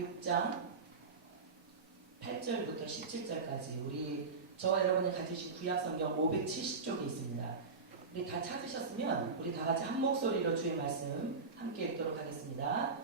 6장 8절부터 17절까지 우리 저와 여러분이 가지신 구약성경 570쪽에 있습니다. 우리 다 찾으셨으면 우리 다 같이 한 목소리로 주의 말씀 함께 읽도록 하겠습니다.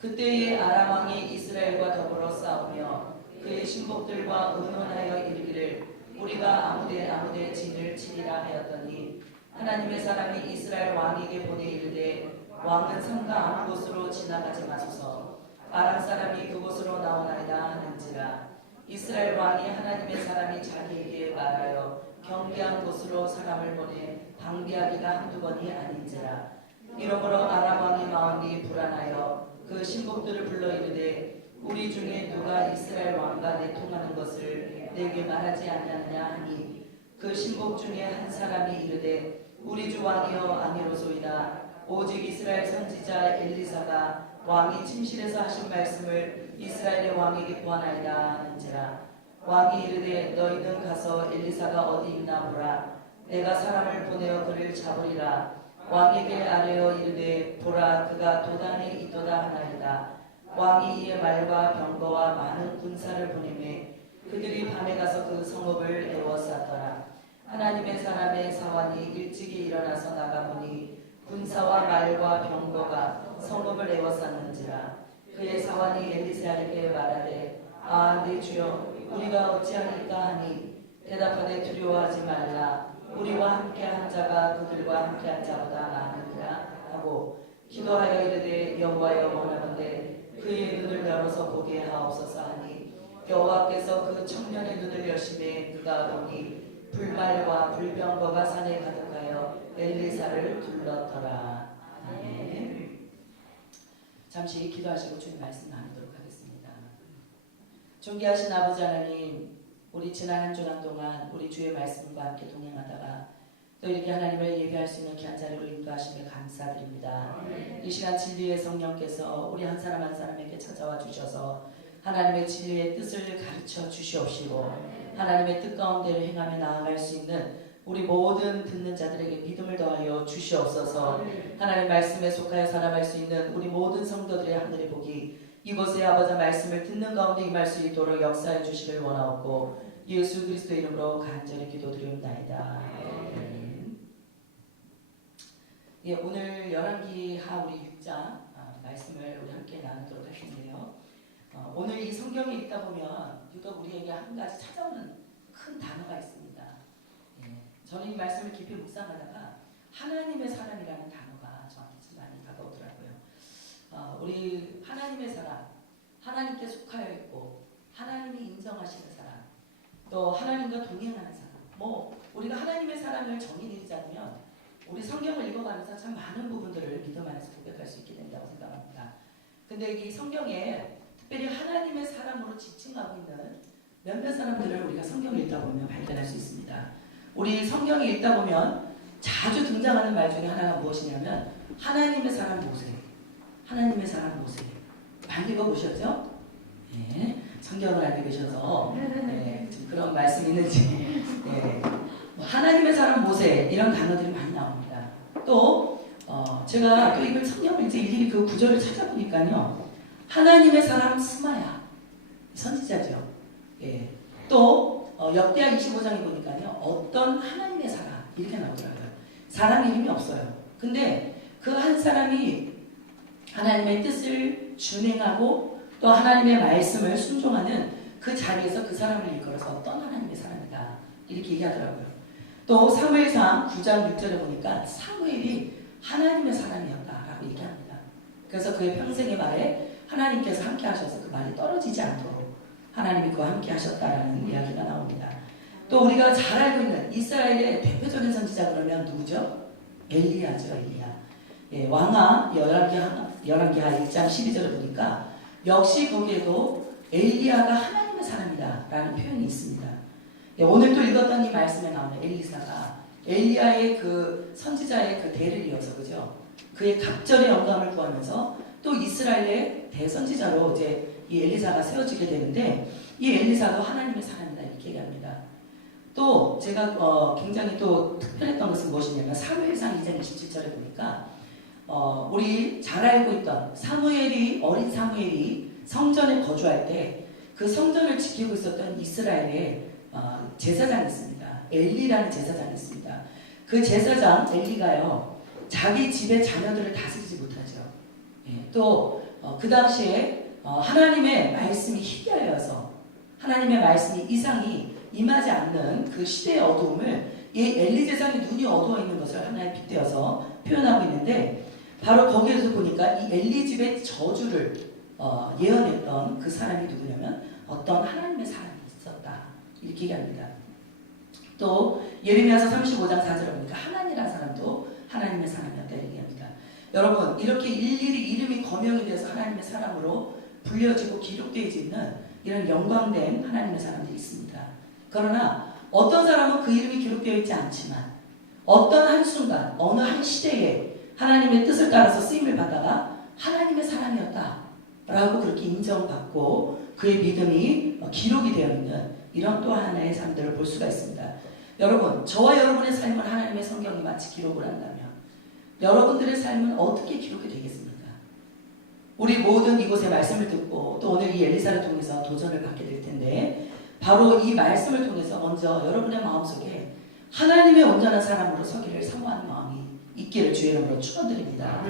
그때의 아람 왕이 이스라엘과 더불어 싸우며 그의 신복들과 의논하여 이르기를 우리가 아무데 진을 치리라 하였더니 하나님의 사람이 이스라엘 왕에게 보내 이르되 왕은 성가 아무 곳으로 지나가지 마소서 아람 사람이 그곳으로 나오나이다 하는지라. 이스라엘 왕이 하나님의 사람이 자기에게 말하여 경계한 곳으로 사람을 보내 방비하기가 한두 번이 아닌지라. 이러므로 아람 왕의 마음이 불안하여 그 신복들을 불러 이르되 우리 중에 누가 이스라엘 왕과 내통하는 것을 내게 말하지 아니하느냐 하니 그 신복 중에 한 사람이 이르되 우리 주 왕이여 아니로소이다. 오직 이스라엘 선지자 엘리사가 왕이 침실에서 하신 말씀을 이스라엘의 왕에게 보아나이다 하는지라. 왕이 이르되 너희는 가서 엘리사가 어디 있나 보라. 내가 사람을 보내어 그를 잡으리라. 왕에게 아뢰어 이르되 보라 그가 도단에 있도다 하나이다. 왕이 이에 말과 병거와 많은 군사를 보내매 그들이 밤에 가서 그 성읍을 에워쌌더라. 하나님의 사람의 사환이 일찍이 일어나서 나가보니 군사와 말과 병거가 성읍을 에워쌌는지라. 그의 사환이 엘리사에게 말하되 아 내 주여 우리가 어찌하리까 하니 대답하되 두려워하지 말라. 우리와 함께한 자가 그들과 함께한 자보다 많으니라 하고 기도하여 이르되 여호와여 원하건대 그의 눈을 열어서 보게 하옵소서 하니 여호와께서 그 청년의 눈을 여시매 그가 보니 불말과 불병거가 산에 가득하여 엘리사를 둘렀더라. 아멘. 잠시 기도하시고 주님 말씀 나누도록 하겠습니다. 존귀하신 아버지 하나님, 우리 지난 한 주간 동안 우리 주의 말씀과 함께 동행하다가 또 이렇게 하나님을 예배할 수 있는 귀한 자리로 인도하심에 감사드립니다. 이 시간 진리의 성령께서 우리 한 사람 한 사람에게 찾아와 주셔서 하나님의 진리의 뜻을 가르쳐 주시옵시고 하나님의 뜻 가운데를 행하며 나아갈 수 있는 우리 모든 듣는 자들에게 믿음을 더하여 주시옵소서. 하나님 말씀에 속하여 살아갈 수 있는 우리 모든 성도들의 하늘의 복이 이곳에 아버지 말씀을 듣는 가운데 임할 수 있도록 역사해 주시길 원하옵고 예수 그리스도 이름으로 간절히 기도드리옵나이다. 예, 오늘 열왕기하 우리 6장 말씀을 우리 함께 나누도록 할 텐데요. 오늘 이 성경에 있다 보면 유독 우리에게 한 가지 찾아오는 큰 단어가 있습니다. 예, 저는 이 말씀을 깊이 묵상하다가 하나님의 사람이라는 단어가 저한테 참 많이 다가오더라고요. 우리 하나님의 사람, 하나님께 속하여 있고 하나님이 인정하시는 사람, 또 하나님과 동행하는 사람. 우리가 하나님의 사람을 정의내리자면 우리 성경을 읽어가면서 참 많은 부분들을 믿음 안에서 고백할 수 있게 된다고 생각합니다. 근데 이 성경에 특별히 하나님의 사람으로 지칭하고 있는 몇몇 사람들을 우리가 성경을 읽다 보면 발견할 수 있습니다. 우리 성경을 읽다 보면 자주 등장하는 말 중에 하나가 무엇이냐면 하나님의 사람 모세. 하나님의 사람 모세. 많이 읽어보셨죠? 네, 성경을 알고 계셔서 그런 말씀이 있는지 하나님의 사람 모세 이런 단어들이 많이 나옵니다. 또 제가 또 이걸 성경을 이제 일일이 그 구절을 찾아보니까요. 하나님의 사람 스마야 선지자죠. 예. 또 역대하 25장에 보니까요. 어떤 하나님의 사람 이렇게 나오더라고요. 사람 이름이 없어요. 근데 그 한 사람이 하나님의 뜻을 준행하고 또 하나님의 말씀을 순종하는 그 자리에서 그 사람을 일컬어서 어떤 하나님의 사람이다 이렇게 얘기하더라고요. 또 사무엘상 9장 6절에 보니까 사무엘이 하나님의 사람이었다라고 얘기합니다. 그래서 그의 평생의 말에 하나님께서 함께 하셔서 그 말이 떨어지지 않도록 하나님이 그와 함께 하셨다라는 이야기가 나옵니다. 또 우리가 잘 알고 있는 이스라엘의 대표적인 선지자 그러면 누구죠? 엘리야죠. 엘리야. 예, 왕하 열왕기하 1장 12절을 보니까 역시 거기에도 엘리야가 하나님의 사람이다라는 표현이 있습니다. 예, 오늘 또 읽었던 이 말씀에 나오는 엘리사가 엘리야의 그 선지자의 그 대를 이어서 그죠? 그의 갑절의 영감을 구하면서 또 이스라엘의 대선지자로 이제 이 엘리사가 세워지게 되는데 이 엘리사도 하나님의 사람이다 이렇게 얘기합니다. 또 제가 굉장히 또 특별했던 것은 무엇이냐면 사무엘상 2장 27절에 보니까 우리 잘 알고 있던 사무엘이 어린 사무엘이 성전에 거주할 때 그 성전을 지키고 있었던 이스라엘의 제사장이 있습니다. 엘리라는 제사장이 있습니다. 그 제사장 엘리가요, 자기 집의 자녀들을 다스리지 못하죠. 또 그 당시에 하나님의 말씀이 희귀하여서 하나님의 말씀이 이상이 임하지 않는 그 시대의 어두움을 이 엘리 제사장의 눈이 어두워 있는 것을 하나의 빗대어서 표현하고 있는데, 바로 거기에서 보니까 이 엘리 집의 저주를 예언했던 그 사람이 누구냐면 어떤 하나님의 사람이 있었다, 이렇게 얘기합니다. 또 예레미야서 35장 4절에 보니까 하나님이라는 사람도 하나님의 사람이었다 얘기합니다. 여러분, 이렇게 일일이 이름이 거명이 되어서 하나님의 사람으로 불려지고 기록되어져 있는 이런 영광된 하나님의 사람들이 있습니다. 그러나 어떤 사람은 그 이름이 기록되어 있지 않지만 어떤 한순간 어느 한 시대에 하나님의 뜻을 따라서 쓰임을 받다가 하나님의 사람이었다 라고 그렇게 인정받고 그의 믿음이 기록이 되어 있는 이런 또 하나의 삶들을 볼 수가 있습니다. 여러분, 저와 여러분의 삶을 하나님의 성경이 마치 기록을 한다면 여러분들의 삶은 어떻게 기록이 되겠습니까? 우리 모든 이곳의 말씀을 듣고 또 오늘 이 엘리사를 통해서 도전을 받게 될 텐데, 바로 이 말씀을 통해서 먼저 여러분의 마음속에 하나님의 온전한 사람으로 서기를 사모하는 마음이 있기를 주의 이름으로 축원드립니다.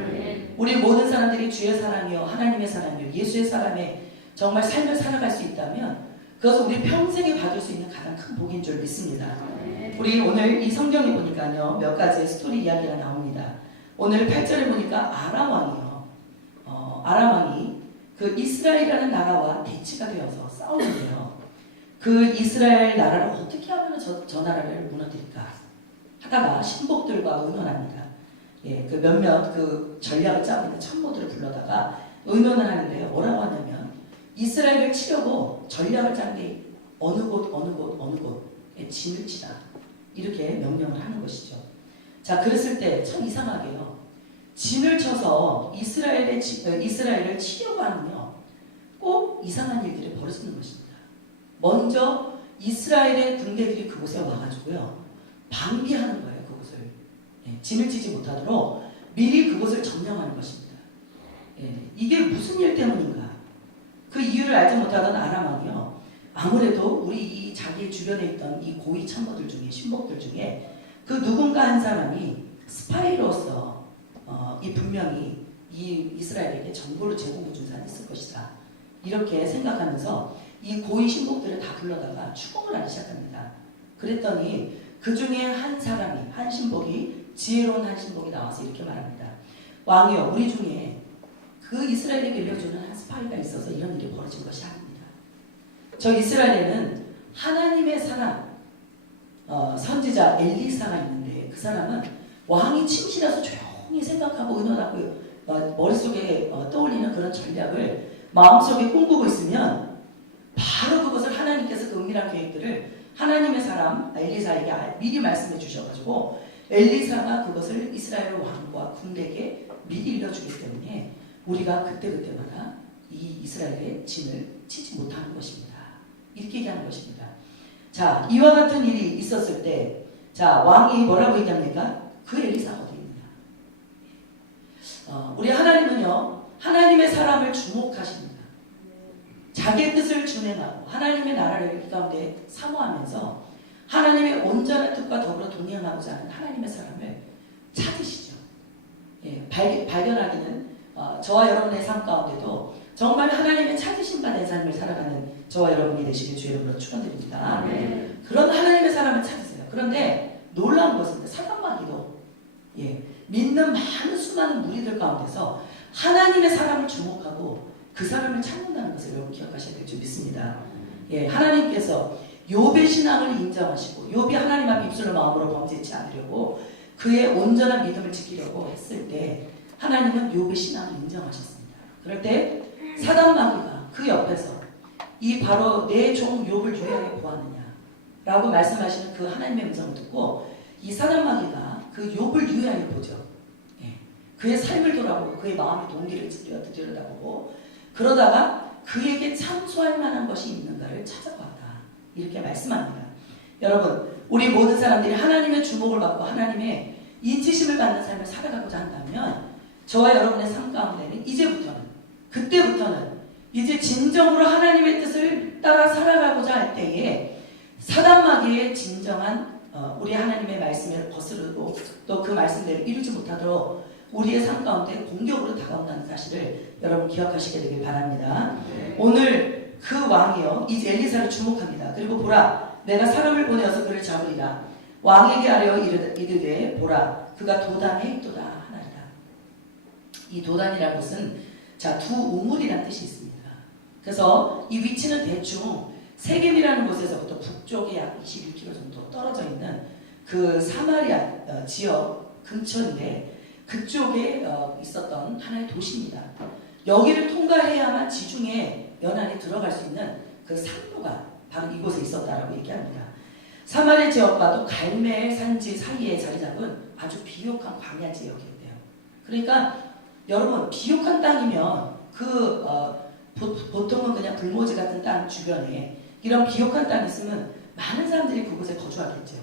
우리 모든 사람들이 주의 사람이요 하나님의 사람이요 예수의 사람의 정말 삶을 살아갈 수 있다면 그것은 우리 평생에 받을 수 있는 가장 큰 복인 줄 믿습니다. 우리 오늘 이 성경에 보니까요, 몇 가지의 스토리 이야기가 나옵니다. 오늘 8절에 보니까 아람 왕이요, 아람 왕이 그 이스라엘이라는 나라와 대치가 되어서 싸우는데요, 그 이스라엘 나라를 어떻게 하면 저 나라를 무너뜨릴까 하다가 신복들과 의논합니다. 그 몇몇 그 전략을 짜고 있는 참모들을 불러다가 의논을 하는데요, 뭐라고 하냐면 이스라엘을 치려고 전략을 짠 게 어느 곳에 진을 치라, 이렇게 명령을 하는 것이죠. 자, 그랬을 때 참 이상하게요, 진을 쳐서 이스라엘을 치려고 하면요 꼭 이상한 일들이 벌어지는 것입니다. 먼저 이스라엘의 군대들이 그곳에 와가지고요 방비하는 거예요. 그곳을 진을 치지 못하도록 미리 그곳을 점령하는 것입니다. 이게 무슨 일 때문인가? 그 이유를 알지 못하던 아람 왕이요, 아무래도 우리 이 자기 주변에 있던 이 고위 참모들 중에, 신복들 중에 그 누군가 한 사람이 스파이로서 이 분명히 이 이스라엘에게 정보를 제공해 준 사람이 있을 것이다, 이렇게 생각하면서 이 고위 신복들을 다 불러다가 추궁을 하기 시작합니다. 그랬더니 그 중에 한 사람이, 한 신복이, 지혜로운 한 신복이 나와서 이렇게 말합니다. 왕이여, 우리 중에 그 이스라엘에게 일려주는 한 스파이가 있어서 이런 일이 벌어진 것이 아닙니다. 저 이스라엘에는 하나님의 사람, 선지자 엘리사가 있는데 그 사람은 왕이 침실에서 조용히 생각하고 의논하고 머릿속에 떠올리는 그런 전략을 마음속에 꿈꾸고 있으면 바로 그것을 하나님께서 그 은밀한 계획들을 하나님의 사람 엘리사에게 미리 말씀해 주셔가지고 엘리사가 그것을 이스라엘 왕과 군대에게 미리 일러주기 때문에 우리가 그때그때마다 이 이스라엘의 진을 치지 못하는 것입니다. 이렇게 얘기하는 것입니다. 자, 이와 같은 일이 있었을 때, 자, 왕이 뭐라고 얘기합니까? 그 엘리사가 어디 있느냐? 우리 하나님은요, 하나님의 사람을 주목하십니다. 자기의 뜻을 준행하고 하나님의 나라를 이 가운데 사모하면서 하나님의 온전한 뜻과 더불어 동행하고자 하는 하나님의 사람을 찾으시죠. 발견하기는 저와 여러분의 삶 가운데도 정말 하나님의 찾으신 바 된 삶을 살아가는 저와 여러분이 되시길 주의 이름으로 축원드립니다. 그런 하나님의 사람을 찾으세요. 그런데 놀라운 것은 사단마귀도 믿는 많은 수많은 무리들 가운데서 하나님의 사람을 주목하고 그 사람을 찾는다는 것을 여러분 기억하셔야 될 줄 믿습니다. 하나님께서 욥의 신앙을 인정하시고 욥이 하나님 앞에 입술로 마음으로 범죄치 않으려고 그의 온전한 믿음을 지키려고 했을 때 하나님은 욥의 신앙을 인정하셨습니다. 그럴 때 사단마귀가 그 옆에서 이 바로 내 종 욥을 유하게 보았느냐 라고 말씀하시는 그 하나님의 음성을 듣고 이 사단마귀가 그 욥을 유하게 보죠. 그의 삶을 돌아보고 그의 마음의 동기를 들여다보고 그러다가 그에게 참소할 만한 것이 있는가를 찾아보았다, 이렇게 말씀합니다. 여러분, 우리 모든 사람들이 하나님의 주목을 받고 하나님의 인치심을 받는 삶을 살아가고자 한다면 저와 여러분의 삶 가운데는 이제부터는, 그때부터는 이제 진정으로 하나님의 뜻을 따라 살아가고자 할 때에 사단마귀의 진정한 우리 하나님의 말씀을 거스르고 또 그 말씀대로 이루지 못하도록 우리의 삶 가운데 공격으로 다가온다는 사실을 여러분 기억하시게 되길 바랍니다. 오늘 그 왕이요 이제 엘리사를 주목합니다. 그리고 보라 내가 사람을 보내어서 그를 잡으리라. 왕에게 아뢰어 이르되 보라 그가 도단에 있도다 하나이다. 이 도단이라는 것은 두 우물이라는 뜻이 있습니다. 그래서 이 위치는 대충 세겜이라는 곳에서부터 북쪽에 약 21km 정도 떨어져 있는 그 사마리아 지역 근처인데 그쪽에 있었던 하나의 도시입니다. 여기를 통과해야만 지중해 연안에 들어갈 수 있는 그 상로가 바로 이곳에 있었다라고 얘기합니다. 사마리아 지역과도 갈멜 산지 사이에 자리 잡은 아주 비옥한 광야 지역이었대요. 그러니까 여러분 비옥한 땅이면 보통은 그냥 불모지 같은 땅 주변에 이런 비옥한 땅이 있으면 많은 사람들이 그곳에 거주하겠죠.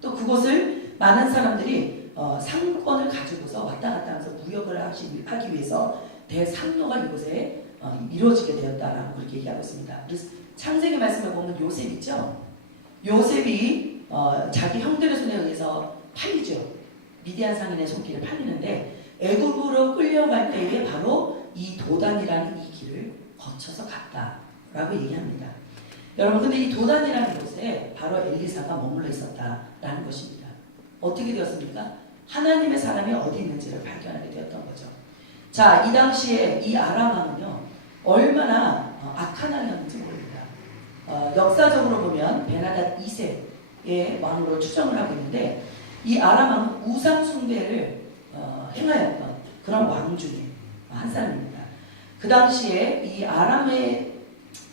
또 그곳을 많은 사람들이 상권을 가지고서 왔다 갔다 하면서 무역을 하기 위해서 대상로가 이곳에 이루어지게 되었다라고 그렇게 얘기하고 있습니다. 그래서 창세기 말씀에 보면 요셉 있죠. 요셉이 자기 형들의 손에 의해서 팔리죠. 미디안 상인의 손길에 팔리는데 애굽으로 끌려갈 때에 바로 이 도단이라는 이 길을 거쳐서 갔다라고 얘기합니다. 여러분 근데 이 도단이라는 곳에 바로 엘리사가 머물러 있었다라는 것입니다. 어떻게 되었습니까? 하나님의 사람이 어디 있는지를 발견하게 되었던 거죠. 자, 이 당시에 이 아람 왕은요 얼마나 악한 왕이었는지 모릅니다. 역사적으로 보면 베나닷 2세의 왕으로 추정을 하고 있는데 이 아람 왕은 우상 숭배를 행하였던 그런 왕 중에 한 사람입니다. 그 당시에 이 아람의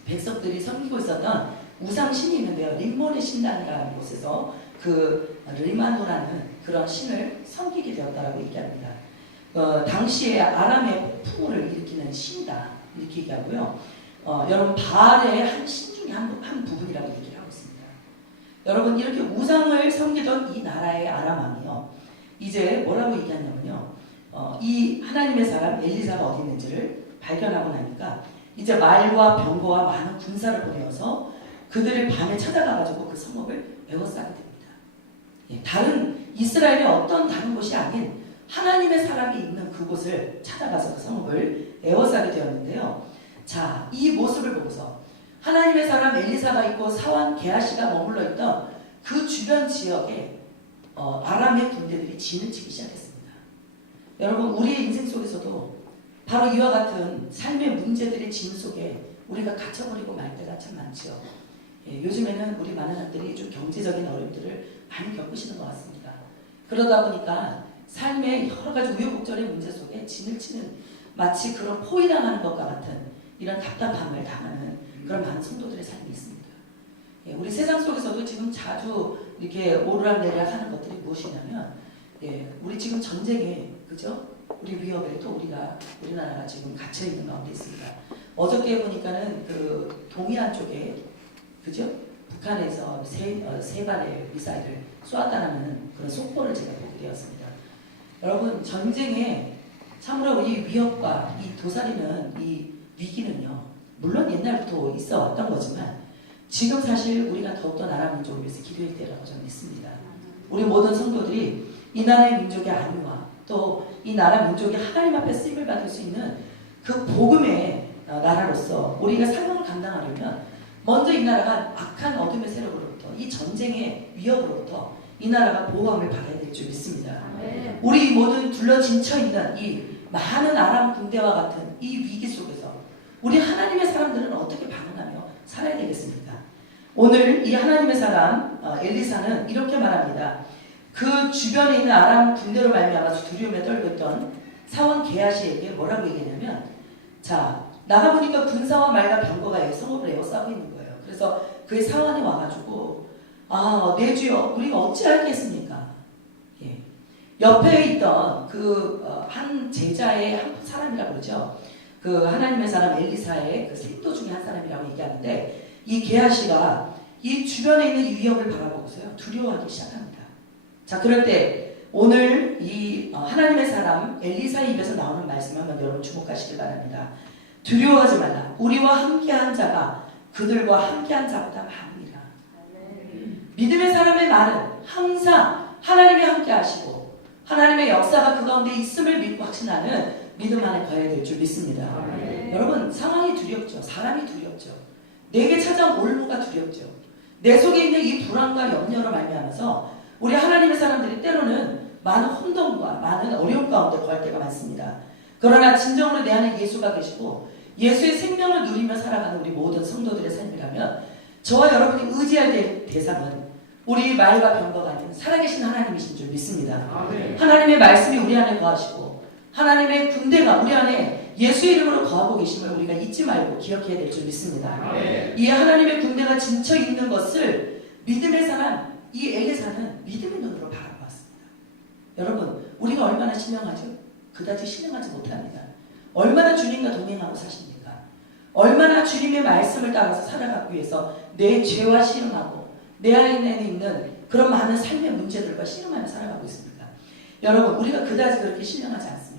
백성들이 섬기고 있었던 우상신이 있는데요. 림몬의 신당이라는 곳에서 그 르마노라는 그런 신을 섬기게 되었다라고 얘기합니다. 당시에 아람의 풍우를 일으키는 신이다 이렇게 얘기하고요. 여러분 바알의 한 신 중에 한 부분이라고 얘기를 하고 있습니다. 여러분 이렇게 우상을 섬기던 이 나라의 아람 왕이요. 이제 뭐라고 얘기하냐면요. 이 하나님의 사람 엘리사가 어디 있는지를 발견하고 나니까 이제 말과 병거와 많은 군사를 보내어서 그들을 밤에 찾아가가지고 그 성읍을 에워싸게 됩니다. 다른 이스라엘의 어떤 다른 곳이 아닌 하나님의 사람이 있는 그곳을 찾아가서 그 성읍을 에워싸게 되었는데요. 자, 이 모습을 보고서 하나님의 사람 엘리사가 있고 사원 게하시가 머물러 있던 그 주변 지역에 아람의 군대들이 진을 치기 시작했습니다. 여러분 우리의 인생 속에서도 바로 이와 같은 삶의 문제들의 진 속에 우리가 갇혀버리고 말 때가 참 많죠. 요즘에는 우리 많은 사람들이 좀 경제적인 어려움들을 많이 겪으시는 것 같습니다. 그러다 보니까 삶의 여러 가지 우여곡절의 문제 속에 진을 치는 마치 그런 포위당하는 것과 같은 이런 답답함을 당하는 그런 많은 성도들의 삶이 있습니다. 우리 세상 속에서도 지금 자주 이렇게 오르락내리락 하는 것들이 무엇이냐면 우리 지금 전쟁에 그죠? 우리 위협에 또 우리나라가 지금 갇혀 있는 가운데 있습니다. 어저께 보니까는 그 동해안 쪽에 그죠? 북한에서 세 발의 미사일을 쏘았다는 그런 속보를 제가 보게 되었습니다. 여러분 전쟁에 참으로 이 위협과 이 도사리는 이 위기는요. 물론 옛날부터 있어 왔던 거지만 지금 사실 우리가 더욱더 나라 민족을 위해서 기도할 때라고 저는 믿습니다. 우리 모든 성도들이 이 나라의 민족의 안위와 또 이 나라 민족이 하나님 앞에 쓰임을 받을 수 있는 그 복음의 나라로서 우리가 사명을 감당하려면 먼저 이 나라가 악한 어둠의 세력으로부터 이 전쟁의 위협으로부터 이 나라가 보호함을 받아야 될 줄 믿습니다. 우리 모든 둘러진쳐 있는 이 많은 아람 군대와 같은 이 위기 속에서 우리 하나님의 사람들은 어떻게 반응하며 살아야 되겠습니까? 오늘 이 하나님의 사람 엘리사는 이렇게 말합니다. 그 주변에 있는 아람 군대로 말미암아서 두려움에 떨고 있던 사원 게하시에게 뭐라고 얘기하냐면 자 나가보니까 군사와 말과 병거가 성읍을 에워싸고 있는 거예요. 그래서 그의 사원이 와가지고 내 주여 우리가 어찌하겠습니까? 옆에 있던 그 한 제자의 한 사람이라고 그러죠. 그 하나님의 사람 엘리사의 그 생도 중에 한 사람이라고 얘기하는데 이 게하시가 이 주변에 있는 이 위협을 바라보고서요 두려워하기 시작합니다. 자 그럴 때 오늘 이 하나님의 사람 엘리사의 입에서 나오는 말씀을 한번 여러분 주목하시길 바랍니다. 두려워하지 말라. 우리와 함께한 자가 그들과 함께한 자보다 많으니라. 믿음의 사람의 말은 항상 하나님이 함께 하시고 하나님의 역사가 그 가운데 있음을 믿고 확신하는 믿음 안에 가야 될 줄 믿습니다. 여러분, 상황이 두렵죠. 사람이 두렵죠. 내게 찾아온 올무가 두렵죠. 내 속에 있는 이 불안과 염려로 말미암아서 우리 하나님의 사람들이 때로는 많은 혼돈과 많은 어려움 가운데 거할 때가 많습니다. 그러나 진정으로 내 안에 예수가 계시고 예수의 생명을 누리며 살아가는 우리 모든 성도들의 삶이라면 저와 여러분이 의지할 대상은 우리 말과 병거가 아닌 살아계신 하나님이신 줄 믿습니다. 하나님의 말씀이 우리 안에 거하시고 하나님의 군대가 우리 안에 예수의 이름으로 거하고 계심을 우리가 잊지 말고 기억해야 될 줄 믿습니다. 이 하나님의 군대가 진쳐 있는 것을 믿음의 사람, 이 엘리사는 믿음의 눈으로 바라보았습니다. 여러분, 우리가 얼마나 신령하죠? 그다지 신령하지 못합니다. 얼마나 주님과 동행하고 사십니까? 얼마나 주님의 말씀을 따라서 살아가기 위해서 내 죄와 씨름하고 내 안에 있는 그런 많은 삶의 문제들과 씨름하며 살아가고 있습니까? 여러분, 우리가 그다지 그렇게 신령하지 않습니다.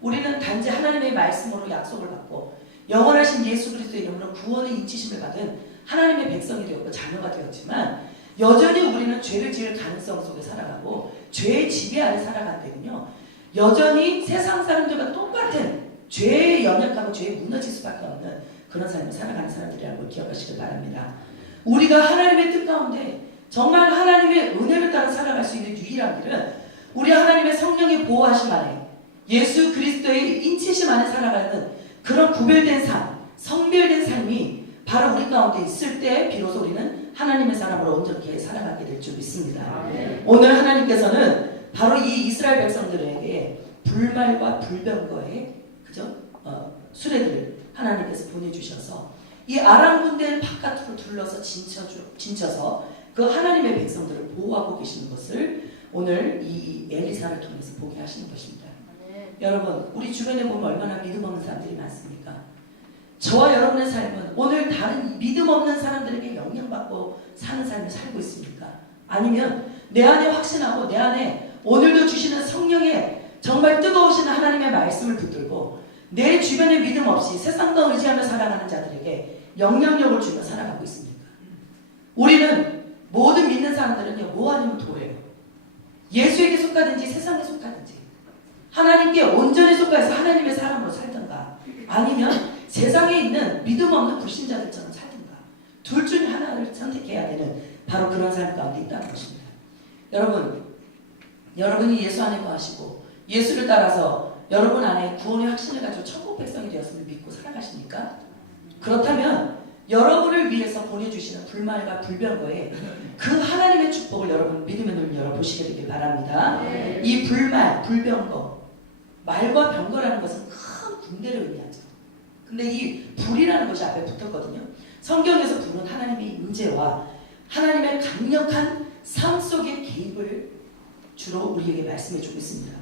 우리는 단지 하나님의 말씀으로 약속을 받고 영원하신 예수 그리스도의 이름으로 구원의 인치심을 받은 하나님의 백성이 되었고 자녀가 되었지만 여전히 우리는 죄를 지을 가능성 속에 살아가고 죄의 지배 아래 살아가는 때는요, 여전히 세상 사람들과 똑같은 죄에 연약하고 죄에 무너질 수밖에 없는 그런 삶을 살아가는 사람들이라는 걸 기억하시길 바랍니다. 우리가 하나님의 뜻 가운데 정말 하나님의 은혜를 따라 살아갈 수 있는 유일한 길은 우리 하나님의 성령의 보호하심 안에 예수 그리스도의 인치심 안에 살아가는 그런 구별된 삶, 성별된 삶이 바로 우리 가운데 있을 때 비로소 우리는 하나님의 사람으로 온전히 살아가게 될 줄 믿습니다. 오늘 하나님께서는 바로 이 이스라엘 백성들에게 불말과 불병거의 수레들을 하나님께서 보내주셔서 이 아람 군대를 바깥으로 둘러서 진쳐서 그 하나님의 백성들을 보호하고 계시는 것을 오늘 이 엘리사를 통해서 보게 하시는 것입니다. 여러분, 우리 주변에 보면 얼마나 믿음 없는 사람들이 많습니까? 저와 여러분의 삶은 오늘 다른 믿음 없는 사람들에게 영향받고 사는 삶을 살고 있습니까? 아니면 내 안에 확신하고 내 안에 오늘도 주시는 성령의 정말 뜨거우신 하나님의 말씀을 붙들고 내 주변에 믿음 없이 세상과 의지하며 살아가는 자들에게 영향력을 주며 살아가고 있습니까? 우리는 모든 믿는 사람들은요, 뭐 아니면 도예요. 예수에게 속하든지 세상에 속하든지 하나님께 온전히 속하여서 하나님의 사람으로 살든가 아니면 세상에 있는 믿음 없는 불신자들처럼 살든가 둘 중에 하나를 선택해야 되는 바로 그런 삶 가운데 있다는 것입니다. 여러분이 예수 안에 거하시고 예수를 따라서 여러분 안에 구원의 확신을 가지고 천국 백성이 되었음을 믿고 살아가십니까? 그렇다면 여러분을 위해서 보내주시는 불말과 불병거에 그 하나님의 축복을 여러분 믿음의 눈을 열어보시게 되길 바랍니다. 이 불말, 불병거, 말과 병거라는 것은 큰 군대를 의미하죠. 근데 이 불이라는 것이 앞에 붙었거든요. 성경에서 불은 하나님의 임재와 하나님의 강력한 삶 속의 개입을 주로 우리에게 말씀해 주고 있습니다.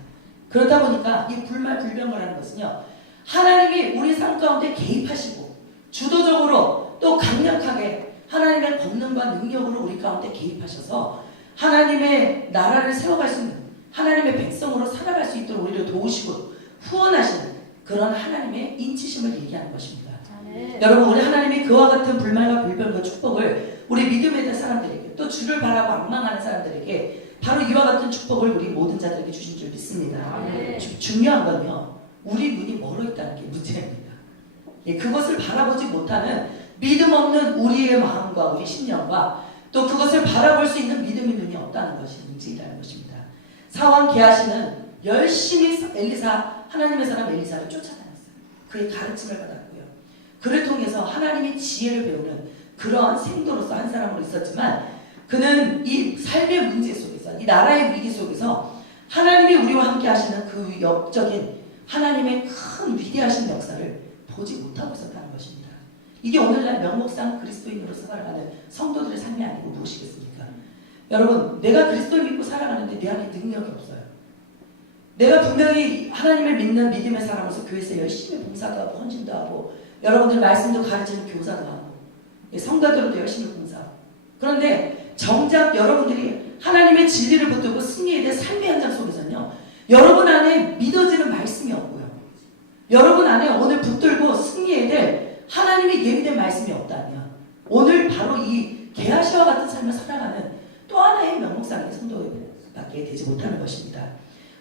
그러다 보니까 이 불말 불병거라는 것은요, 하나님이 우리 삶 가운데 개입하시고 주도적으로 또 강력하게 하나님의 권능과 능력으로 우리 가운데 개입하셔서 하나님의 나라를 세워갈 수 있는 하나님의 백성으로 살아갈 수 있도록 우리를 도우시고 후원하시는 그런 하나님의 인치심을 얘기하는 것입니다. 여러분, 우리 하나님이 그와 같은 불말과 불병거 축복을 우리 믿음에 있는 사람들에게 또 주를 바라고 악망하는 사람들에게 바로 이와 같은 축복을 우리 모든 자들에게 주신 줄 믿습니다. 중요한 건요, 우리 눈이 멀어 있다는 게 문제입니다. 그것을 바라보지 못하는 믿음 없는 우리의 마음과 우리 심령과 또 그것을 바라볼 수 있는 믿음의 눈이 없다는 것이 문제이라는 것입니다. 사왕 게하시는 열심히 하나님의 사람 엘리사를 쫓아다녔어요. 그의 가르침을 받았고요. 그를 통해서 하나님의 지혜를 배우는 그러한 생도로서 한 사람으로 있었지만 그는 이 삶의 문제 속에서 이 나라의 위기 속에서 하나님이 우리와 함께 하시는 그 역적인 하나님의 큰 위대하신 역사를 보지 못하고 있었다는 것입니다. 이게 오늘날 명목상 그리스도인으로서 살아가는 성도들의 삶이 아니고 무엇이겠습니까? 여러분, 내가 그리스도를 믿고 살아가는데 내 안에 능력이 없어요. 내가 분명히 하나님을 믿는 믿음의 사람으로서 교회에서 열심히 봉사도 하고 헌신도 하고 여러분들 말씀도 가르치는 교사도 하고 성도들도 열심히 봉사하고 그런데 정작 여러분들이 하나님의 진리를 붙들고 승리에 대해 삶의 현장 속에서는요, 여러분 안에 믿어지는 말씀이 없고요. 여러분 안에 오늘 붙들고 승리해야 될 하나님의 예비된 말씀이 없다면 오늘 바로 이 게하시와 같은 삶을 살아가는 또 하나의 명목상의 성도밖에 되지 못하는 것입니다.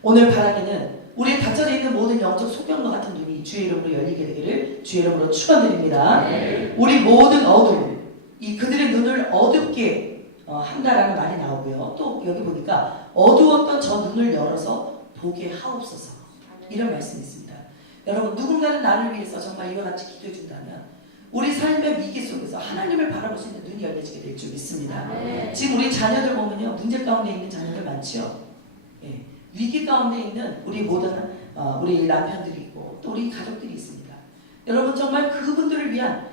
오늘 바라기는 우리의 닫혀져 있는 모든 영적 소경과 같은 눈이 주의 이름으로 열리게 되기를 주의 이름으로 축원드립니다. 우리 모든 어둠, 이 그들의 눈을 어둡게 한다라는 말이 나오고요. 또 여기 보니까 어두웠던 저 눈을 열어서 보게 하옵소서, 이런 말씀이 있습니다. 여러분, 누군가는 나를 위해서 정말 이와 같이 기도해 준다면 우리 삶의 위기 속에서 하나님을 바라볼 수 있는 눈이 열려지게 될 줄 믿습니다. 지금 우리 자녀들 보면요, 문제 가운데 있는 자녀들 많지요. 예, 위기 가운데 있는 우리 모든 우리 남편들이 있고 또 우리 가족들이 있습니다. 여러분, 정말 그분들을 위한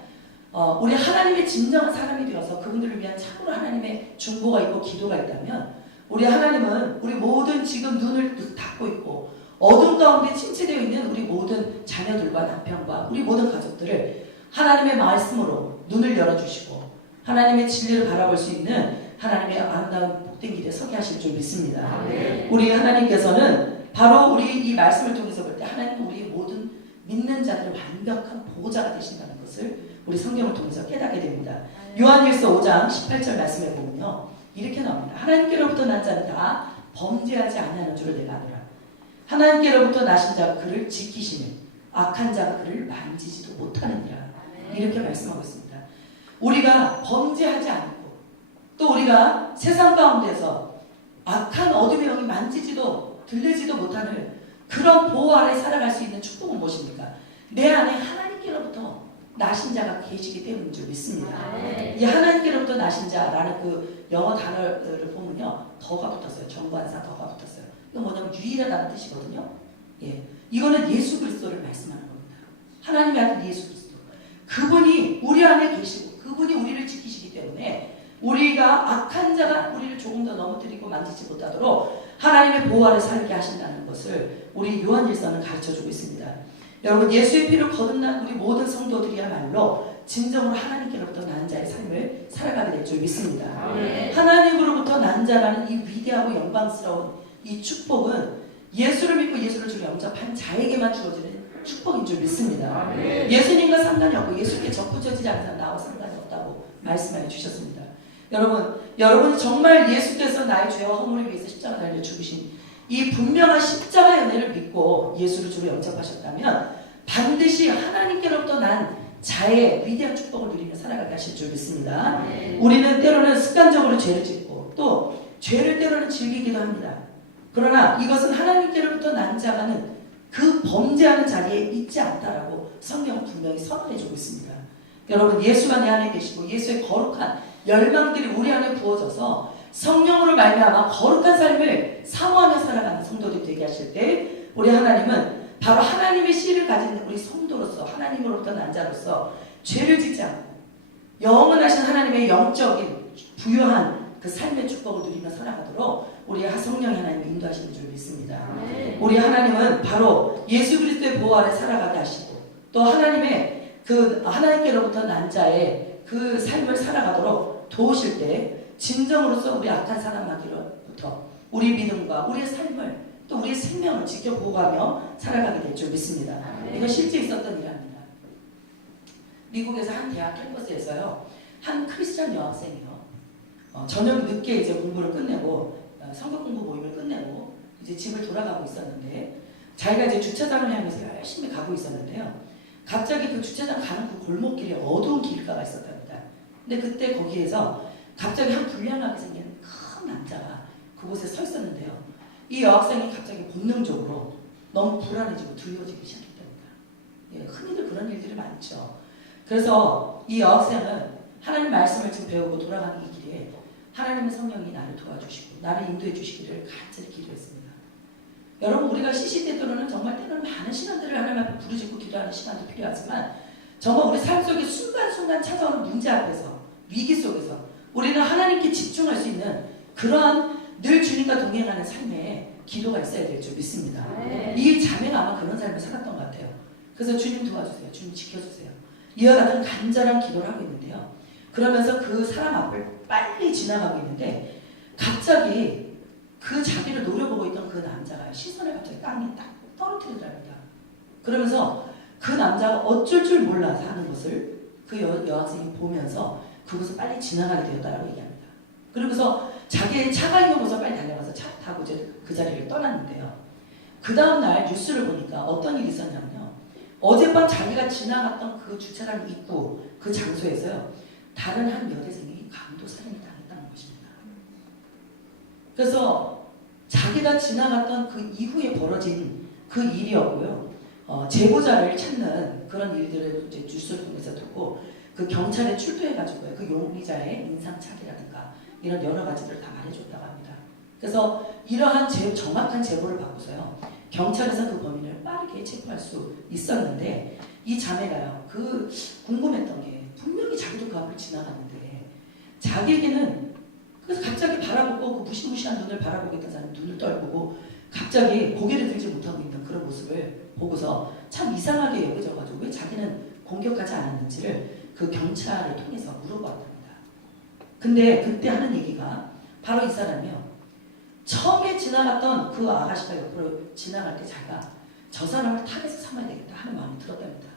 우리 하나님의 진정한 사람이 되어서 그분들을 위한 참으로 하나님의 중보가 있고 기도가 있다면 우리 하나님은 우리 모든 지금 눈을 닫고 있고 어둠 가운데 침체되어 있는 우리 모든 자녀들과 남편과 우리 모든 가족들을 하나님의 말씀으로 눈을 열어주시고 하나님의 진리를 바라볼 수 있는 하나님의 아름다운 복된 길에 서게 하실 줄 믿습니다. 우리 하나님께서는 바로 우리 이 말씀을 통해서 볼 때 하나님은 우리의 모든 믿는 자들의 완벽한 보호자가 되신다는 것을 우리 성경을 통해서 깨닫게 됩니다. 요한일서 5장 18절 말씀에 보면요, 이렇게 나옵니다. 하나님께로부터 난 자는 다 범죄하지 아니하는 줄을 내가 아노라. 하나님께로부터 나신 자가 그를 지키시는 악한 자가 그를 만지지도 못하느니라. 이렇게 말씀하고 있습니다. 우리가 범죄하지 않고 또 우리가 세상 가운데서 악한 어둠의 영이 만지지도 들리지도 못하는 그런 보호 아래 살아갈 수 있는 축복은 무엇입니까? 내 안에 하나님께로부터 나신 자가 계시기 때문인 줄 믿습니다. 이 하나님께로부터 나신 자라는 그 영어 단어를 보면요, 더가 붙었어요. 정관사 더가 붙었어요. 이거 뭐냐면 유일하다는 뜻이거든요. 예, 이거는 예수 그리스도를 말씀하는 겁니다. 하나님의 아들 예수 그리스도. 그분이 우리 안에 계시고 그분이 우리를 지키시기 때문에 우리가 악한 자가 우리를 조금 더 넘어뜨리고 만지지 못하도록 하나님의 보호 아래 살게 하신다는 것을 우리 요한일서는 가르쳐주고 있습니다. 여러분, 예수의 피를 거듭난 우리 모든 성도들이야말로 진정으로 하나님께로부터 난 자의 삶을 살아가게 될 줄 믿습니다. 하나님으로부터 난 자라는 이 위대하고 영광스러운 이 축복은 예수를 믿고 예수를 주로 영접한 자에게만 주어지는 축복인 줄 믿습니다. 예수님과 상관이 없고 예수께 접붙여지지 않는 사람 나와 상관이 없다고 말씀해 주셨습니다. 여러분이 정말 예수께서 나의 죄와 허물을 위해서 십자가 달려 죽으신 이 분명한 십자가의 은혜를 믿고 예수를 주로 영접하셨다면 반드시 하나님께로부터 난 자의 위대한 축복을 누리며 살아가게 하실 줄 믿습니다. 우리는 때로는 습관적으로 죄를 짓고 또 죄를 때로는 즐기기도 합니다. 그러나 이것은 하나님께로부터 난 자가는 그 범죄하는 자리에 있지 않다라고 성경은 분명히 선언해주고 있습니다. 여러분, 예수가 내 안에 계시고 예수의 거룩한 열망들이 우리 안에 부어져서 성령으로 말미암아 거룩한 삶을 사모하며 살아가는 성도들이 되게 하실 때 우리 하나님은 바로 하나님의 씨를 가진 우리 성도로서 하나님으로부터 난 자로서 죄를 짓지 않고 영원하신 하나님의 영적인 부유한 그 삶의 축복을 누리며 살아가도록 우리 성령의 하나님이 인도하시는 줄 믿습니다. 우리 하나님은 바로 예수 그리스도의 보호 아래 살아가게 하시고 또 하나님의 그 하나님께로부터 난 자의 그 삶을 살아가도록 도우실 때 진정으로서 우리 악한 사람마디로부터 우리 믿음과 우리의 삶을 또 우리의 생명을 지켜보호하며 살아가게 될 줄 믿습니다. 이거 실제 있었던 일입니다. 미국에서 한 대학 캠퍼스에서요, 한 크리스찬 여학생이요, 저녁 늦게 이제 공부를 끝내고 성경 공부 모임을 끝내고 이제 집을 돌아가고 있었는데 자기가 이제 주차장을 향해서 열심히 가고 있었는데요, 갑자기 그 주차장 가는 그 골목길에 어두운 길가가 있었답니다. 근데 그때 거기에서 갑자기 한 불량하게 생긴 큰 남자가 그곳에 서 있었는데요, 이 여학생이 갑자기 본능적으로 너무 불안해지고 두려워지기 시작했답니다. 예, 흔히들 그런 일들이 많죠. 그래서 이 여학생은 하나님 말씀을 지금 배우고 돌아가는 이 길에 하나님의 성령이 나를 도와주시고 나를 인도해 주시기를 간절히 기도했습니다. 여러분, 우리가 시시 때로는 정말 때로는 많은 시간들을 하나님 앞에 부르짖고 기도하는 시간도 필요하지만 정말 우리 삶 속에 순간순간 찾아오는 문제 앞에서 위기 속에서 우리는 하나님께 집중할 수 있는 그러한 늘 주님과 동행하는 삶에 기도가 있어야 될 줄 믿습니다. 이 자매가 아마 그런 삶을 살았던 것 같아요. 그래서 주님 도와주세요, 주님 지켜주세요, 이와 같은 간절한 기도를 하고 있는데요, 그러면서 그 사람 앞을 빨리 지나가고 있는데 갑자기 그 자기를 노려보고 있던 그 남자가 시선을 갑자기 땅에 딱 떨어뜨리더랍니다. 그러면서 그 남자가 어쩔 줄 몰라서 하는 것을 그 여학생이 보면서 그곳을 빨리 지나가게 되었다라고 얘기합니다. 그러면서 자기의 차가 있는 곳을 빨리 달려가서 차 타고 이제 그 자리를 떠났는데요. 그 다음날 뉴스를 보니까 어떤 일이 있었냐면요. 어젯밤 자기가 지나갔던 그 주차장 입구 그 장소에서요. 다른 한 여대생이 강도 살인을 당했다는 것입니다. 그래서 자기가 지나갔던 그 이후에 벌어진 그 일이었고요. 제보자를 찾는 그런 일들을 이제 뉴스를 통해서 듣고 그 경찰에 출두해가지고요. 그 용의자의 인상착의라든가 이런 여러 가지들을 다 말해줬다고 합니다. 그래서 이러한 정확한 제보를 받고서요. 경찰에서 그 범인을 빠르게 체포할 수 있었는데 이 자매가요. 그 궁금했던 게 분명히 자기도 그 앞을 지나갔는데 자기에게는 그래서 갑자기 바라보고 그 무시무시한 눈을 바라보고 있던 사람이 눈을 떨구고 갑자기 고개를 들지 못하고 있는 그런 모습을 보고서 참 이상하게 여겨져가지고 왜 자기는 공격하지 않았는지를 그 경찰을 통해서 물어봤답니다. 근데 그때 하는 얘기가 바로 이 사람이요. 처음에 지나갔던 그 아가씨가 옆으로 지나갈 때 자기가 저 사람을 탑에서 삼아야 되겠다 하는 마음이 들었답니다.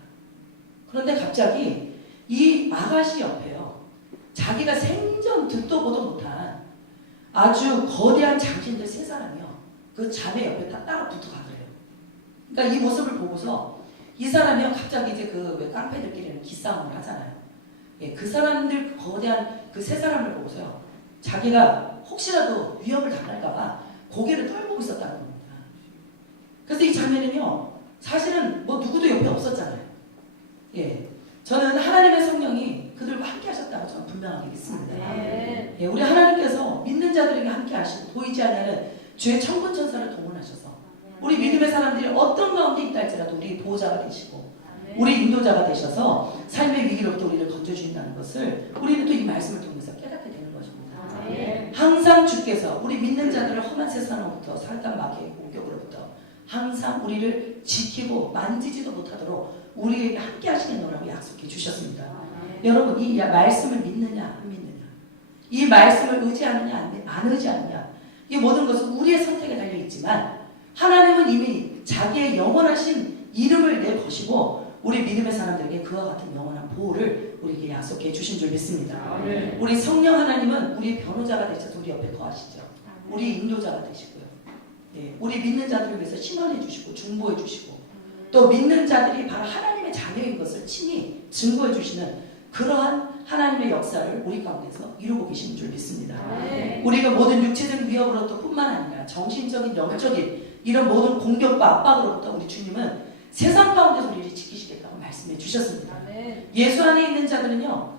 그런데 갑자기 이 아가씨 옆에요. 자기가 생전 듣도 보도 못한 아주 거대한 장신들 세 사람이요. 그 자매 옆에 다 따라 붙어가더래요. 그러니까 이 모습을 보고서 이 사람이요. 갑자기 이제 그 왜 깡패들끼리는 기싸움을 하잖아요. 예, 그 사람들 거대한 그 세 사람을 보고서요. 자기가 혹시라도 위협을 당할까봐 고개를 떨구고 있었다는 겁니다. 그래서 이 자매는요. 사실은 뭐 누구도 옆에 없었잖아요. 예, 저는 하나님의 성령이 그들과 함께 하셨다고 저는 분명하게 믿습니다. 예, 우리 하나님께서 믿는 자들에게 함께 하시고 보이지 않는 주의 천군 천사를 동원하셔서 우리 믿음의 사람들이 어떤 가운데 있다 할지라도 우리 보호자가 되시고 우리 인도자가 되셔서 삶의 위기로부터 우리를 건져주신다는 것을 우리는 또 이 말씀을 통해서 깨닫게 되는 것입니다. 항상 주께서 우리 믿는 자들을 험한 세상으로부터 사단 마귀의 공격으로부터 항상 우리를 지키고 만지지도 못하도록 우리에게 함께 하시겠노라고 약속해 주셨습니다. 여러분 이 말씀을 믿느냐 안 믿느냐, 이 말씀을 의지하느냐 안 의지하느냐, 이 모든 것은 우리의 선택에 달려 있지만 하나님은 이미 자기의 영원하신 이름을 내거시고 우리 믿음의 사람들에게 그와 같은 영원한 보호를 우리에게 약속해 주신 줄 믿습니다. 우리 성령 하나님은 우리 변호자가 되셔서 우리 옆에 거하시죠. 우리 인도자가 되시고요. 예, 우리 믿는 자들을 위해서 신원해 주시고 중보해 주시고 또 믿는 자들이 바로 하나님의 자녀인 것을 친히 증거해 주시는 그러한 하나님의 역사를 우리 가운데서 이루고 계시는 줄 믿습니다. 우리가 모든 육체적인 위협으로부터 뿐만 아니라 정신적인 영적인 이런 모든 공격과 압박으로부터 우리 주님은 세상 가운데서 우리를 지키시겠다고 말씀해 주셨습니다. 예수 안에 있는 자들은요.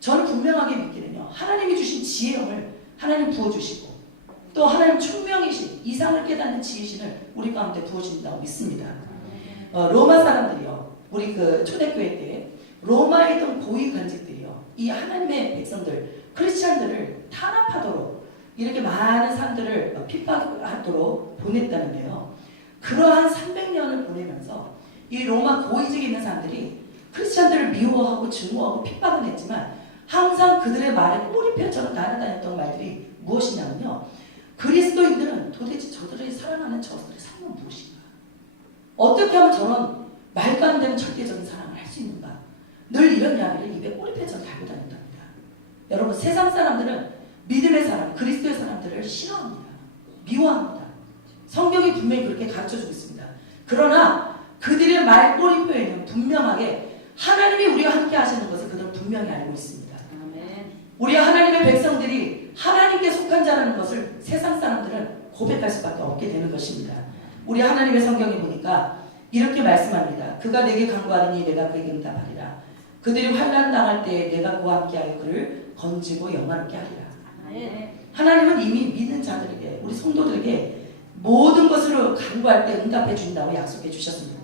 저는 분명하게 믿기는요. 하나님이 주신 지혜형을 하나님 부어주시고 또 하나님 총명이신 이상을 깨닫는 지혜신을 우리 가운데 부어주신다고 믿습니다. 로마 사람들이요. 우리 그 초대교회 때 로마에 있던 고위 관직들이요. 이 하나님의 백성들 크리스찬들을 탄압하도록 이렇게 많은 사람들을 핍박하도록 보냈다는데요. 그러한 300년을 보내면서 이 로마 고위직에 있는 사람들이 크리스찬들을 미워하고 증오하고 핍박은 했지만 항상 그들의 말에 꼬리표처럼 날아다녔던 말들이 무엇이냐면요. 그리스도인들은 도대체 저들의 사랑하는 저들의 삶은 무엇인가? 어떻게 하면 저런 말도 안 되는 절대적인 사랑을 할 수 있는가? 늘 이런 이야기를 입에 꼬리표처럼 달고 다닌답니다. 여러분 세상 사람들은 믿음의 사람, 그리스도의 사람들을 싫어합니다. 미워합니다. 성경이 분명히 그렇게 가르쳐주고 있습니다. 그러나 그들의 말꼬리표에는 분명하게 하나님이 우리와 함께 하시는 것을 그들은 분명히 알고 있습니다. 우리 하나님의 백성들이 하나님께 속한 자라는 것을 세상 사람들은 고백할 수밖에 없게 되는 것입니다. 우리 하나님의 성경에 보니까 이렇게 말씀합니다. 그가 내게 간구하리니 내가 그에게 응답하리라. 그들이 환난 당할 때 내가 그와 함께하여 그를 건지고 영화롭게 하리라. 하나님은 이미 믿는 자들에게 우리 성도들에게 모든 것으로 간구할 때 응답해 준다고 약속해 주셨습니다.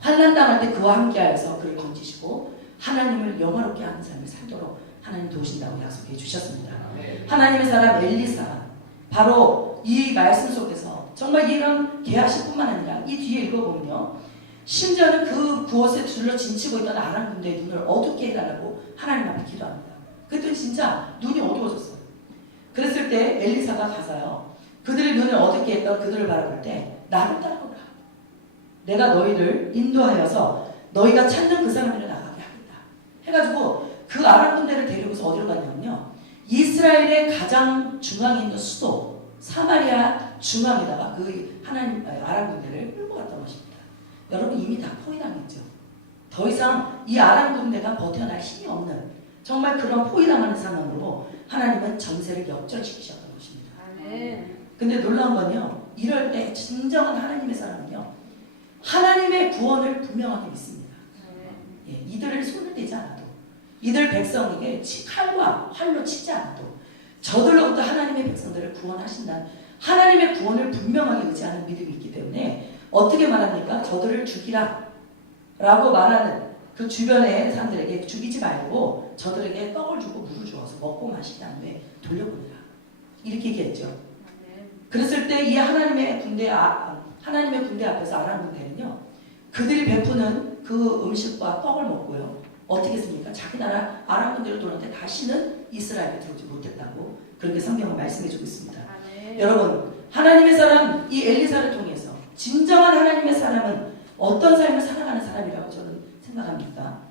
환난 당할 때 그와 함께하여서 그를 건지시고 하나님을 영화롭게 하는 삶을 살도록 하나님 도우신다고 약속해 주셨습니다. 하나님의 사람 엘리사 바로 이 말씀 속에서 정말 이런 계하실뿐만 아니라 이 뒤에 읽어보면요. 심지어는 그곳에 둘러 진치고 있던 아람 군대의 눈을 어둡게 해달라고 하나님 앞에 기도합니다. 그랬더니 진짜 눈이 어두워졌어요. 그랬을 때 엘리사가 가서요. 그들의 눈을 어둡게 했던 그들을 바라볼 때 나를 따라오라. 내가 너희를 인도하여서 너희가 찾는 그 사람들을 나가게 하겠다. 해가지고 그 아람 군대를 데리고서 어디로 갔냐면요. 이스라엘의 가장 중앙에 있는 수도 사마리아 중앙에다가 그 하나님 아람 군대를 끌고 갔다는 것입니다. 여러분 이미 다 포위당했죠. 더 이상 이 아람 군대가 버텨날 힘이 없는 정말 그런 포위당하는 상황으로 하나님은 전세를 역전시키셨던 것입니다. 근데 놀라운 건요. 이럴 때 진정한 하나님의 사람은요. 하나님의 구원을 분명하게 믿습니다. 예, 이들을 손을 대지 않아도 이들 백성에게 칼과 활로 치지 않아도 저들로부터 하나님의 백성들을 구원하신다는 하나님의 구원을 분명하게 의지하는 믿음이 있기 때문에 어떻게 말합니까? 저들을 죽이라 라고 말하는 그 주변의 사람들에게 죽이지 말고 저들에게 떡을 주고 물을 주어서 먹고 마신 다음에 돌려보내라 이렇게 얘기했죠. 그랬을 때 이 하나님의 군대 앞에서 아람 군대는요 그들이 베푸는 그 음식과 떡을 먹고요 어떻게 했습니까? 자기 나라 아람 군대로 돌아왔는데 다시는 이스라엘에 들어오지 못했다고 그렇게 성경은 말씀해주고 있습니다. 여러분 하나님의 사람 이 엘리사를 통해서 진정한 하나님의 사람은 어떤 삶을 살아가는 사람이라고 저는 생각합니까?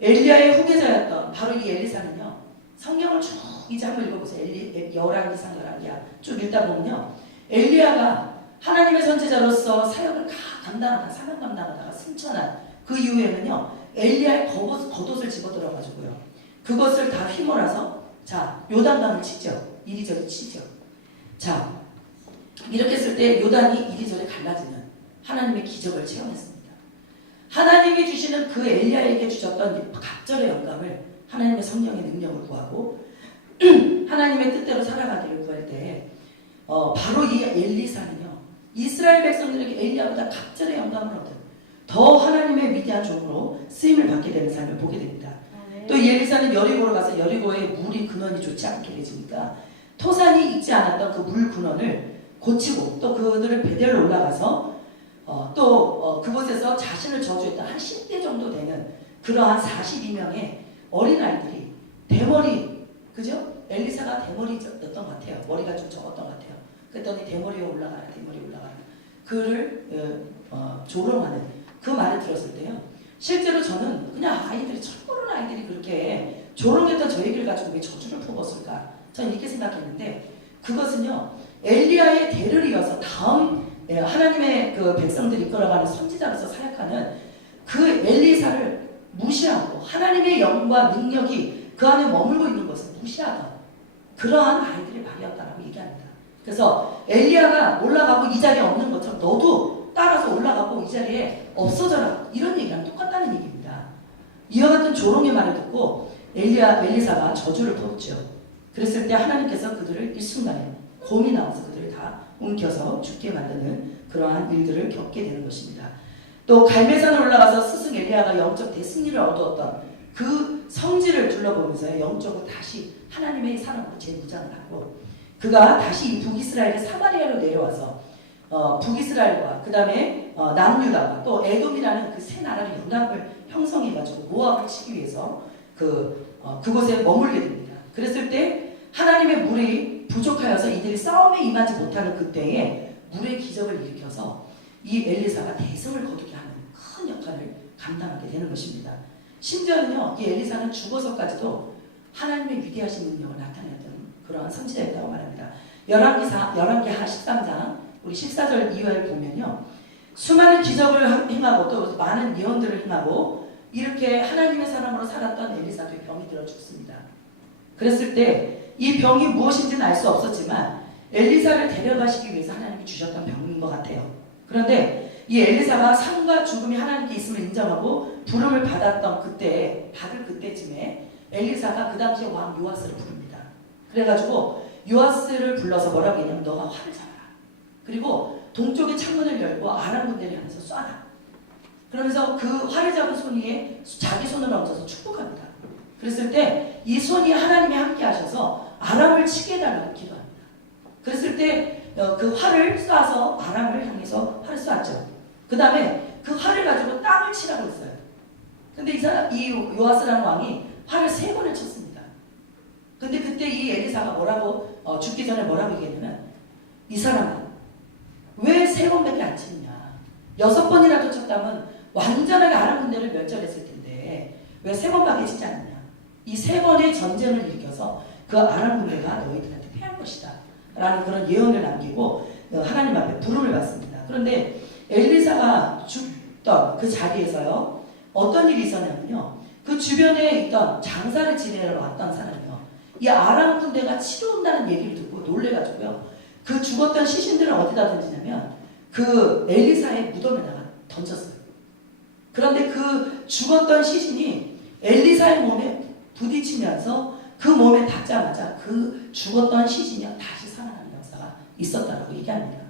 엘리야의 후계자였던 바로 이 엘리사는요 성경을 쭉 이제 한번 읽어보세요. 열왕기상 열왕기야 쭉 읽다 보면요 엘리야가 하나님의 선지자로서 사역을 감당하다가 사명 감당하다가 승천한 그 이후에는요 엘리야의 겉옷을 집어들어가지고요 그것을 다 휘몰아서 자 요단강을 치죠. 이리저리 치죠. 자 이렇게 했을 때 요단이 이리저리 갈라지는 하나님의 기적을 체험했습니다. 하나님이 주시는 그 엘리야에게 주셨던 갑절의 영감을 하나님의 성령의 능력을 구하고 하나님의 뜻대로 살아가기를 구할 때 바로 이 엘리사는요 이스라엘 백성들에게 엘리야보다 갑절의 영감을 얻은 더 하나님의 위대한 종으로 쓰임을 받게 되는 삶을 보게 됩니다. 또 이 엘리사는 여리고로 가서 여리고의 물이 근원이 좋지 않게 되지니까 토산이 있지 않았던 그 물 근원을 고치고 또 그들을 베델로 올라가서 그곳에서 자신을 저주했던 한 10대 정도 되는 그러한 42명의 어린아이들이 대머리 그죠? 엘리사가 대머리였던 것 같아요. 머리가 좀 적었던 것 같아요. 그랬더니 대머리에 올라가라 그를 조롱하는 그 말을 들었을 때요 실제로 저는 그냥 아이들이 철모른 아이들이 그렇게 조롱했던 저 얘기를 가지고 왜 저주를 퍼붓을까 저는 이렇게 생각했는데 그것은요 엘리야의 대를 이어서 다음 하나님의 그 백성들이 이끌어가는 선지자로서 사역하는 그 엘리사를 무시하고 하나님의 영과 능력이 그 안에 머물고 있는 것을 무시하던 그러한 아이들의 말이었다라고 얘기합니다. 그래서 엘리야가 올라가고 이 자리에 없는 것처럼 너도 따라서 올라가고 이 자리에 없어져라 이런 얘기랑 똑같다는 얘기입니다. 이와 같은 조롱의 말을 듣고 엘리사가 저주를 퍼붓죠. 그랬을 때 하나님께서 그들을 일순간에 곰이 나와서 그들을 다 옮겨서 죽게 만드는 그러한 일들을 겪게 되는 것입니다. 또 갈멜산을 올라가서 스승 엘리야가 영적 대승리를 얻었던 그 성지를 둘러보면서 영적으로 다시 하나님의 사랑으로 재무장을 하고 그가 다시 이 북이스라엘의 사마리아로 내려와서 북이스라엘과 그 다음에 남유다와 또 에돔이라는 그 세 나라의 연합을 형성해가지고 모압을 치기 위해서 그곳에 머물게 됩니다. 그랬을 때 하나님의 물이 부족하여서 이들이 싸움에 임하지 못하는 그때에 물의 기적을 일으켜서 이 엘리사가 대성을 거두게 하는 큰 역할을 감당하게 되는 것입니다. 심지어는요 이 엘리사는 죽어서까지도 하나님의 위대하신 능력을 나타냈던 그러한 선지자였다고 말합니다. 열왕기하 13장 우리 14절 이하를 보면요 수많은 기적을 행하고 또 많은 예언들을 행하고 이렇게 하나님의 사람으로 살았던 엘리사도 병이 들어 죽습니다. 그랬을 때 이 병이 무엇인지는 알 수 없었지만 엘리사를 데려가시기 위해서 하나님이 주셨던 병인 것 같아요. 그런데 이 엘리사가 삶과 죽음이 하나님께 있음을 인정하고 부름을 받을 그때쯤에 엘리사가 그 당시에 왕 요아스를 부릅니다. 그래가지고 요아스를 불러서 뭐라고 했냐면 너가 활을 잡아라. 그리고 동쪽의 창문을 열고 아람 군대를 향해서 쏴라. 그러면서 그 활을 잡은 손 위에 자기 손을 얹어서 축복합니다. 그랬을 때 이 손이 하나님이 함께 하셔서 아람을 치게 해달라고 기도합니다. 그랬을 때 그 활을 쏴서 아람을 향해서 활을 쐈죠. 그 다음에 그 활을 가지고 땅을 치라고 했어요. 근데 이 요아스라는 왕이 활을 3번을 쳤습니다. 근데 그때 이 엘리사가 죽기 전에 뭐라고 얘기했냐면 이 사람은 왜 3번밖에 안 치느냐. 6번이라도 쳤다면 완전하게 아람 군대를 멸절했을 텐데 왜 3번밖에 치지 않느냐. 이 3번의 전쟁을 일으켜서 그 아람 군대가 너희들한테 패한 것이다 라는 그런 예언을 남기고 하나님 앞에 부름을 받습니다. 그런데 엘리사가 죽던 그 자리에서요, 어떤 일이 있었냐면요, 그 주변에 있던 장사를 지내러 왔던 사람이요, 이 아람 군대가 치러 온다는 얘기를 듣고 놀래가지고요, 그 죽었던 시신들을 어디다 던지냐면 그 엘리사의 무덤에다가 던졌어요. 그런데 그 죽었던 시신이 엘리사의 몸에 부딪히면서 그 몸에 닿자마자 그 죽었던 시신이 다시 살아나는 역사가 있었다고 얘기합니다.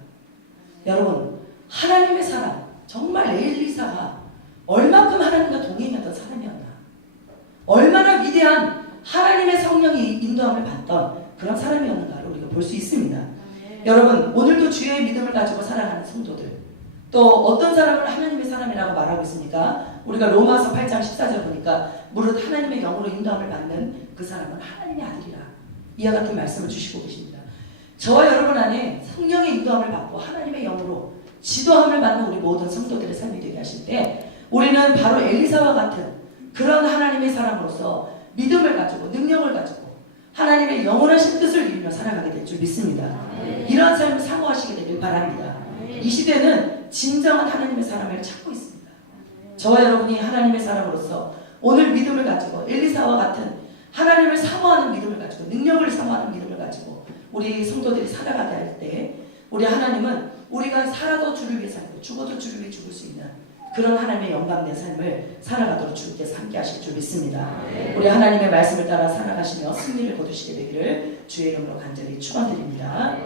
여러분, 하나님의 사람, 정말 엘리사가 얼마큼 하나님과 동행했던 사람이었나, 얼마나 위대한 하나님의 성령이 인도함을 받던 그런 사람이었는가를 우리가 볼 수 있습니다. 여러분, 오늘도 주의 믿음을 가지고 살아가는 성도들, 또 어떤 사람을 하나님의 사람이라고 말하고 있습니까? 우리가 로마서 8장 14절 보니까 무릇 하나님의 영으로 인도함을 받는 그 사람은 하나님의 아들이라, 이와 같은 말씀을 주시고 계십니다. 저와 여러분 안에 성령의 인도함을 받고 하나님의 영으로 지도함을 받는 우리 모든 성도들의 삶이 되게 하실 때 우리는 바로 엘리사와 같은 그런 하나님의 사람으로서 믿음을 가지고 능력을 가지고 하나님의 영원하신 뜻을 이루며 살아가게 될 줄 믿습니다. 이러한 삶을 사모하시게 되길 바랍니다. 이 시대는 진정한 하나님의 사람을 찾고 있습니다. 저와 여러분이 하나님의 사람으로서 오늘 믿음을 가지고 엘리사와 같은 하나님을 사모하는 믿음을 가지고 능력을 사모하는 믿음을 가지고 우리 성도들이 살아가게 할 때 우리 하나님은 우리가 살아도 주를 위해 살고 죽어도 주를 위해 죽을 수 있는 그런 하나님의 영광된 삶을 살아가도록 주께서 함께 하실 줄 믿습니다. 우리 하나님의 말씀을 따라 살아가시며 승리를 거두시게 되기를 주의 이름으로 간절히 축원드립니다.